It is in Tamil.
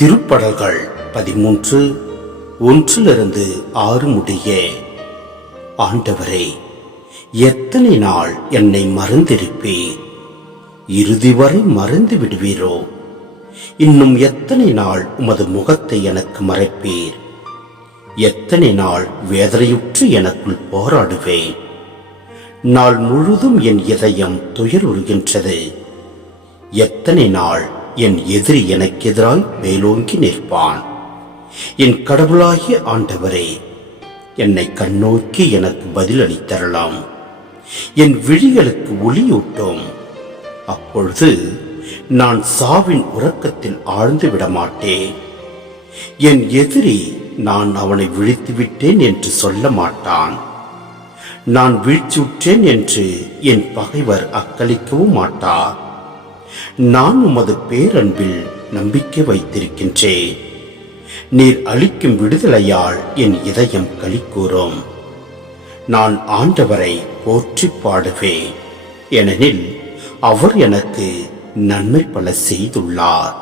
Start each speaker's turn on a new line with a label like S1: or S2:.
S1: திருப்படல்கள் பதிமூன்று ஒன்றிலிருந்து ஆறு முடிய. ஆண்டவரே எத்தனை நாள் என்னை மறந்திருப்பீர்? இறுதி வரை மறந்து விடுவீரோ? இன்னும் எத்தனை நாள் உமது முகத்தை எனக்கு மறைப்பீர்? எத்தனை நாள் வேதனையுற்று எனக்குள் போராடுவேன்? நாள் முழுதும் என் இதயம் துயர் உருகின்றது எத்தனை நாள் என் எதிரி எனக்கு எதிராய் மேலோங்கி நிற்பான். என் கடவுளாகிய ஆண்டவரே என்னை கண்ணோக்கி எனக்கு பதிலளித்தரலாம். என் விழிகளுக்கு ஒளியூட்டும். அப்பொழுது நான் சாவின் உறக்கத்தில் ஆழ்ந்து விட மாட்டேன் என் எதிரி நான் அவனை விழித்து விட்டேன் என்று சொல்ல மாட்டான் நான் வீழ்ச்சியுற்றேன் என்று என் பகைவர் அக்களிக்கவும் மாட்டார். நான் உமது பேரன்பில் நம்பிக்கை வைத்திருக்கின்றேன். நீர் அளிக்கும் விடுதலையால் என் இதயம் களிக்கூறும் நான் ஆண்டவரை போற்றி பாடுவேன். ஏனெனில் அவர் எனக்கு நன்மை பல செய்துள்ளார்.